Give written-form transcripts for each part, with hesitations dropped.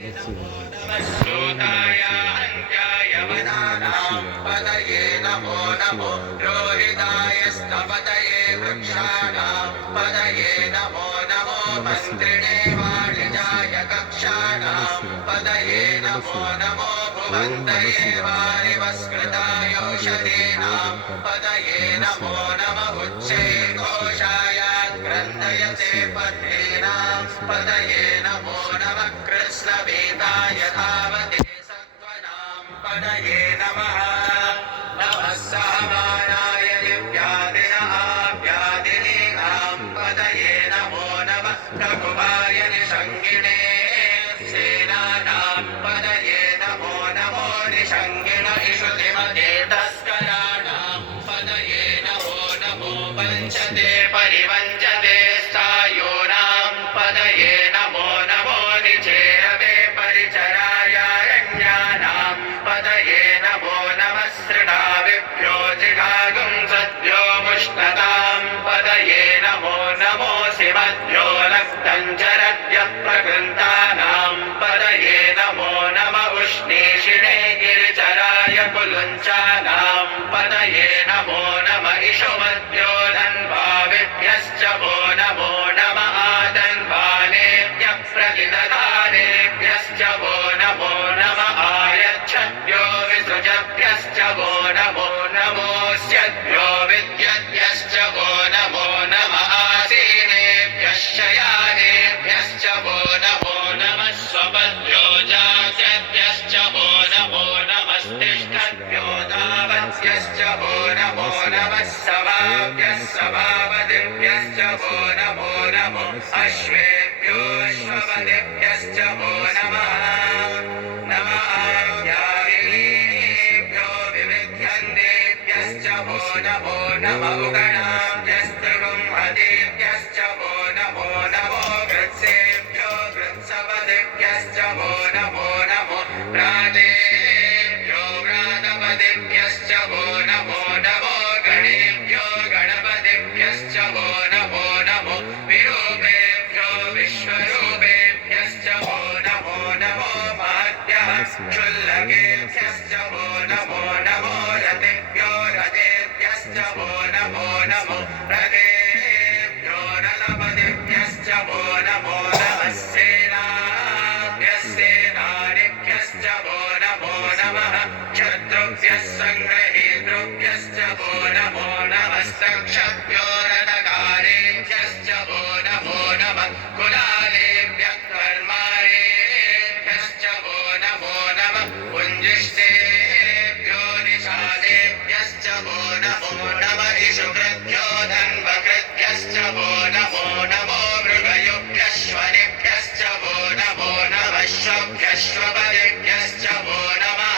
श्रोताय अन्त्यायवनानां पदये नमो नमो रोहिताय स्तपतये वृक्षाणां पदये नमो नमो मन्त्रिणे वाणिजाय कक्षाणां पदये नमो नमो भुवन्तये वारिवस्कृताय औषधीनां पदये नमो नमः उच्चैर्घोषाय ग्रन्थयते पद्मीनां पदये नमो नमः कृष्णवेदाय धावते सत्त्वनां पदये नमः नमः सहमानाय दिव्यादिनाभ्यादिनीनां पदये नमो नमः रघुवाय निषङ्गिणे सेनानां पदये नमो नमो निषङ्गिण इषुतिमते तस्कराणां पदये नमो नमो वञ्चते परिवञ्चते स्थायोनां पदये नमो नमो निचेरवे परिचरायारण्यानां पदये नमो नमः सृडाविभ्यो जिघागुं सद्यो मुष्णतां पदये नमो नमोऽसि मद्यो रक्तञ्चरद्यः प्रकृन्तानां पदये नमो नम उष्णीषिणे गिरिचराय कुलुञ्चानां पदये नमो नम इषुमद्यो धन्वाविभ्यश्च वो नमो नम आदन्वानेभ्यः प्रतिदधानेभ्यश्च वो नमो नम आयच्छद्भ्यो विसृजभ्यश्च वो नमो नमोऽस्यद्भ्यो विद्यद्भ्यश्च वो नमो नम आसीनेभ्यः शयानेभ्यश्च वो नमो नमः स्वपद्भ्यो जात्यभ्यश्च वो नमो नमस्तिष्ठद्भ्यो धावत्यश्च वो नमो नमः सवाभ्यः सवावदिभ्यश्च वो नमो नमो अश्वेभ्यो अश्वपदिभ्यश्च वो नमः नमः आज्ञाविनीभ्यो विविध्यन्तेभ्यश्च वो नमो नमः उगणाभ्यस्त्रिगुंहतेभ्यश्च वो नमो नमो कृत्सेभ्यो कृत्सपदिभ्यश्च वो नमो नमो प्रातेभ्यो व्रातपदिभ्यश्च वो नमो नमो गणेभ्यो गणपतिभ्यश्च वो नमो नमो विरूपेभ्यो विश्वरूपेभ्यश्च वो नमो नमो महद्भ्यः क्षुल्लकेभ्यश्च वो नमो नमो रतेभ्यो रतेभ्यश्च वो नमो नमो रथेभ्यो रथपतिभ्यश्च वो नमो नमः सेनाभ्यः सेनानिभ्यश्च वो नमो नमः शत्रुभ्यः सङ्ग्रहीतृभ्यश्च वो नमो नमस्तक्षभ्यो रथकारेभ्यश्च वो नमो नमः कुलालेभ्यः कर्मारेभ्यश्च वो नमो नमः पुञ्जिष्टेभ्यो निषादेभ्यश्च वो नमो नमः इषुकृभ्यो धन्वकृभ्यश्च वो नमो नमो मृगयुभ्यश्वनिभ्यश्च वो नमो नमः श्वभ्यश्वपदिभ्यश्च वो नमः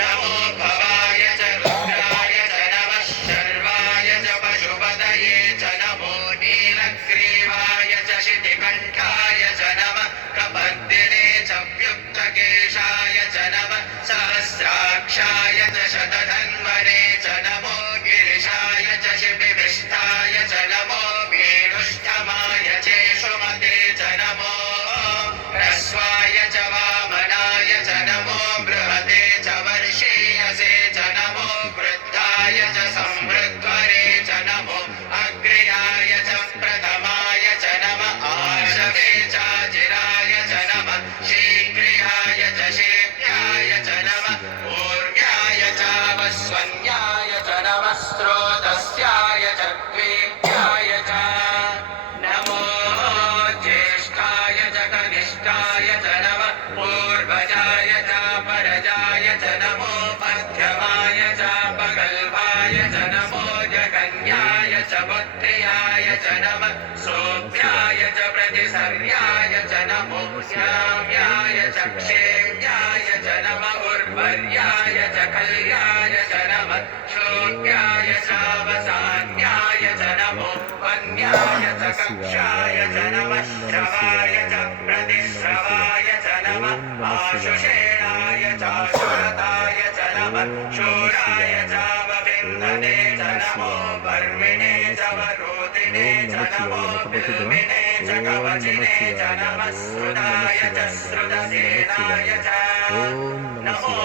नमो भवाय च रुद्राय च नमः शर्वाय च पशुपतये च नमो नीलग्रीवाय च शितिकण्ठाय च नमः कपर्दिने च व्युक्तकेशाय च नमः सहस्राक्षाय च शतधन्वने च नमो गिरिशाय च शिपिविष्टाय च नमो वेणुष्ठमाय चेषुमते च नमो ह्रस्वाय च वामनाय च नमो बृहते च वर्षीयसे च नमो वृद्धाय च संवृद्ध्वरे च नमो अग्र्याय च प्रथमाय च नम आशवे चाजिराय च नमः शीघ्रियाय च शेभ्याय च नमः ऊर्व्याय चावस्वन्याय च नमः स्रोतस्याय च द्वेभ्याय च नमो ज्येष्ठाय च कनिष्ठाय च नमः पूर्वजाय च परजाय च नमो मध्यमाय च पगल्भाय च नमो जगन्याय च बुद्धियाय च नमः सोभ्याय च प्रतिसर्याय च नमो श्याम्याय च क्षेम्याय च नमः उर्वर्याय च कल्याय च नमः श्लोक्याय चावसान्याय च नमो वन्याय च कक्षाय च नमः श्रवाय च प्रतिश्रवाय च नमः आशुषेणाय चाशुरताय च नमः शूराय चावभिन्दने च नमो वर्मिणे च वरोते నమ శివాయ నమః ఓం నమ శివాయ ఓం నమ శివాయ ఓం నమ శివాయ ఓం నమ శివాయ